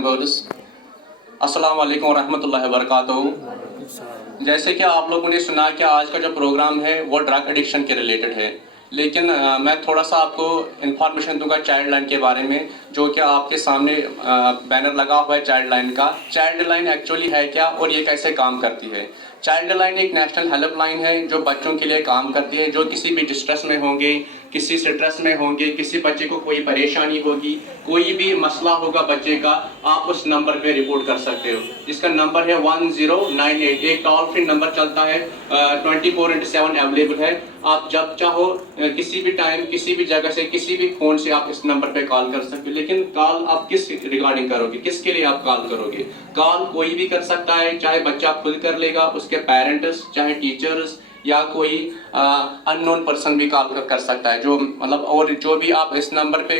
members. अस्सलाम वालेकुम रहमतुल्लाहि व बरकातहू। जैसे कि आप लोगों ने सुना कि आज का जो प्रोग्राम है वो ड्रग एडिक्शन के रिलेटेड है, लेकिन मैं थोड़ा सा आपको इन्फॉर्मेशन दूंगा चाइल्ड लाइन के बारे में, जो कि आपके सामने बैनर लगा हुआ है चाइल्ड लाइन का। चाइल्ड लाइन एक्चुअली है क्या और ये कैसे काम करती है? चाइल्ड लाइन एक नेशनल हेल्प लाइन है जो बच्चों के लिए काम करती है, जो किसी भी डिस्ट्रेस में होंगे, किसी स्ट्रेस में होंगे, किसी बच्चे को कोई परेशानी होगी, कोई भी मसला होगा बच्चे का, आप उस नंबर पे रिपोर्ट कर सकते हो, जिसका नंबर है 1098। एक टोल फ्री नंबर चलता है, 24/7 अवेलेबल है। आप जब चाहो किसी भी टाइम किसी भी जगह से किसी भी फ़ोन से आप इस नंबर पे कॉल कर सकते हो। लेकिन कॉल आप किस रिगार्डिंग करोगे, किसके लिए आप कॉल करोगे? कॉल कोई भी कर सकता है, चाहे बच्चा खुद कर लेगा, उसके पेरेंट्स, चाहे टीचर्स, या कोई अननोन पर्सन भी कॉल कर सकता है, जो मतलब और जो भी आप इस नंबर पे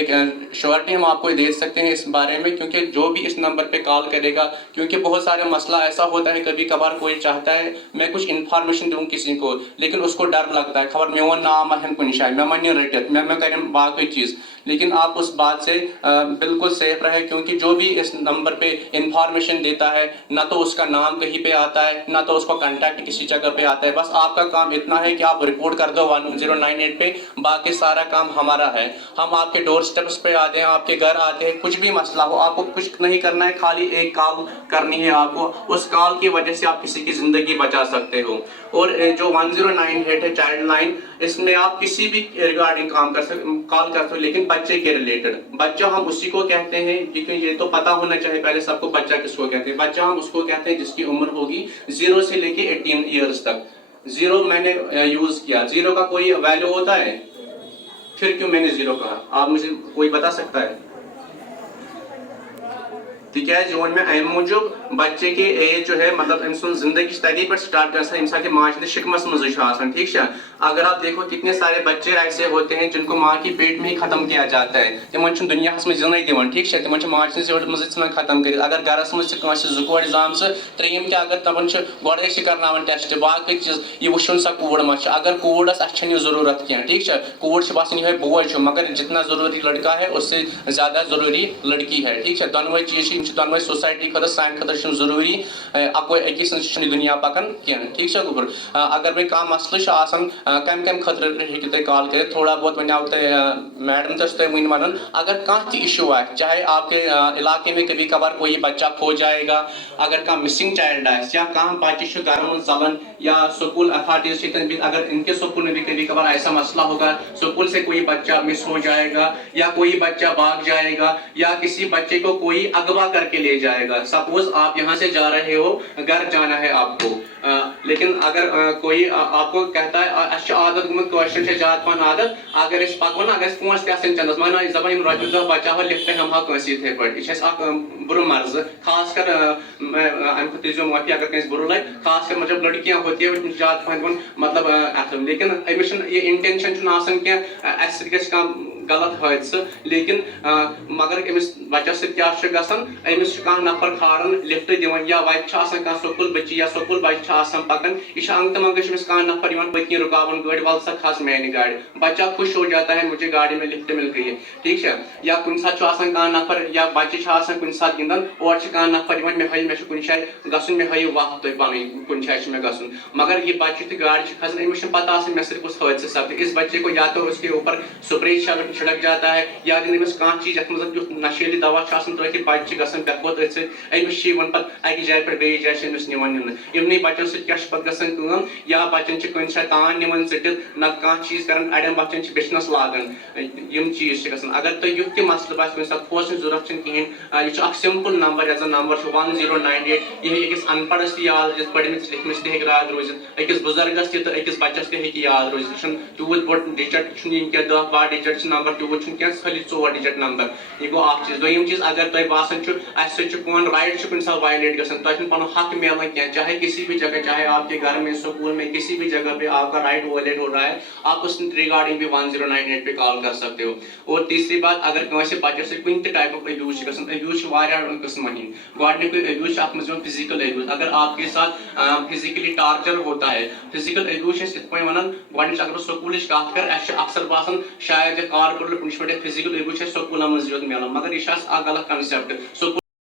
एक श्योरिटी हम आपको दे सकते हैं इस बारे में, क्योंकि जो भी इस नंबर पे कॉल करेगा, क्योंकि बहुत सारे मसला ऐसा होता है, कभी कभार कोई चाहता है मैं कुछ इन्फॉर्मेशन दूँ किसी को, लेकिन उसको डर लगता है खबर मे नाम है कुछ शायद मैं मन रटित मैं करें बाकी चीज़। लेकिन आप उस बात से बिल्कुल सेफ रहे, क्योंकि जो भी इस नंबर पे इंफॉर्मेशन देता है, ना तो उसका नाम कहीं पे आता है, ना तो उसको कांटेक्ट किसी जगह पे आता है। बस आपका काम इतना है कि आप रिपोर्ट कर दो 1098 पे, बाकी सारा काम हमारा है। हम आपके डोर स्टेप्स पे आते हैं, आपके घर आते हैं, कुछ भी मसला हो आपको कुछ नहीं करना है, खाली एक कॉल करनी है आपको। उस कॉल की वजह से आप किसी की ज़िंदगी बचा सकते हो। और जो 1098 है चाइल्ड लाइन, इसमें आप किसी भी रिगार्डिंग कॉल कर सकते हो, लेकिन बच्चे के रिलेटेड। बच्चा हम उसी को कहते हैं, क्योंकि ये तो पता होना चाहिए पहले सबको बच्चा किसको कहते हैं। बच्चा हम उसको कहते हैं जिसकी उम्र होगी 0 से लेके 18 ईयर्स तक। 0 मैंने यूज किया, 0 का कोई वैल्यू होता है? फिर क्यों मैंने 0 कहा? आप मुझे कोई बता सकता है? तिकाज वो में अम मूजूब बच्चे के एज जो है मतलब अम सुन जिंदगी तरी पे स्टार्ट कर माशरे शिकमस मज ठीक है। अगर आप देखो कितने सारे बच्चे ऐसे होते हैं जिनको माँ की पेट में ही खत्म किया जाता है, तिमन दुनिया में जिन दिवन ठीक है, तिमन माशरे मज खत्म कर। अगर घरस मज जोर जाम त्रेम क्या अगर तमन गोड़े करना टेस्ट बाकी चीज ये वुन सा कूड़ मा, अगर कूड़ अच्छे जरूरत क्या ठीक है, कूड़ बसान ये बोझ, मगर जितना जरूरी लड़का है उससे ज्यादा जरूरी लड़की है ठीक है। दोनों चीज दोनों सोसाइटी खतर सान खतर जरूरी अको अकिस दुनिया पकान कह ठीक है गुबर। अगर बे कम मसल कम कम खतर हे कॉल कर, थोड़ा बहुत वन मैडम तक वन वन अगर कह इशू आए, चाहे आपके इलाके में कभी कभार कोई बच्चा खो जाएगा, अगर कह मिसिंग चाइल्ड है, या कह बच्चे घर मन चलान, या स्कूल अथॉरिटीज अगर इनके स्कूल में भी कभी कभार ऐसा मसला होगा, स्कूल से कोई बच्चा मिस हो जाएगा, या कोई बच्चा भाग जाएगा, या किसी बच्चे को कोई अगवा करके ले जाएगा। सपोज आप यहाँ से जा रहे हो, घर जाना है आपको, लेकिन अगर कोई आपको कहता है आदत क्वेश्चन से जात पान आदत, अगर इस पको ना अगर पोस ते चंदस मान जब हम रोज बचा हो लिफ्ट हम हा कंसी थे पड़ ये बुरा मर्ज, खास कर अम खुद जो माफी अगर कहीं बुरा लगे, खास कर मतलब लड़कियां होती है जात पान मतलब लेकिन अमिश ये इंटेंशन आसान क्या गलत हादसा, लेकिन मगर अमिस बच्चस अमिस नफर खारन लिफ्ट दिवन, या वह स्कूल बच्ची या स्कूल बच्चा पकन, यह अंग तमंग नफर पत्नी रुकावन गाड़ी वल सा खस मैंने गाड़ी, बच्चा खुश हो जाता है मुझे गाड़ी में लिफ्ट मिल गई है ठीक है। या कुछ नफर या बच्चे कुछ गिंदन और नफर मे कुछ शाय गसन मे हयु वक्त पन कुछ शाय मे गसन, मगर ये बच्चे तो गाड़ी खसन अमिश पता मे सिर्फ कुछ हादसा सपद, इस बच्चे को या तो उसके ऊपर स्प्रे छिड़क जाता है, या अमिस कह चीज युथ नशीली दवा तृ बच्चे गसन बेखौत अमिस पे अकि जाए पे बे जाए अमिस निवन इमन बच्चन सत्म, या बच्चन कुछ तान निवन चटित न कह चीज कर अड़न बच्चन बिछनस लागन यम चीज गसन। अगर तुम युथ तह मसल बस कुछ खोज जरूरत कहें, यह सिंपल नंबर एज नंबर 1098, यह अकिस अनपढ़स याद पढ़मिस लिखमिस तक याद रोज, अकिस बुजुर्गस तो अकिस बच्चस तक याद रोज, तूत बोड़ डिजिट क्या 10-12 डिजिट नंबर तूत क्या खाली 4 डिजिट नंबर। यह गो चीज। दोम चीज अगर तुम बासान कौन राइट कुछ साल वायलेट गसान, तुम पन हक मिलान क्या, चाहे किसी भी जगह, चाहे आपके घर में स्कूल में किसी भी जगह पे आपका राइट वायलेट हो रहा है, आप उस रिगार्डिंग भी 1098 पे कॉल कर सकते हो। और तीसरी बात, अगर कैसे बच्चे से कुछ टाइप ऑफ अब्यूज अब्यूज कस्म हंद गोडनिक अब्यूज अत फिजिकल अब्यूज, अगर आपके साथ फिजिकली टार्चर होता है, फिजिकल अब्यूज वन गोडनिक अगर स्कूल कत कर अक्सर बासान शायद کارپورل پنشمنٹ فزیکل ابو سکول مزید ملان مگر یہ غلط کنسپٹ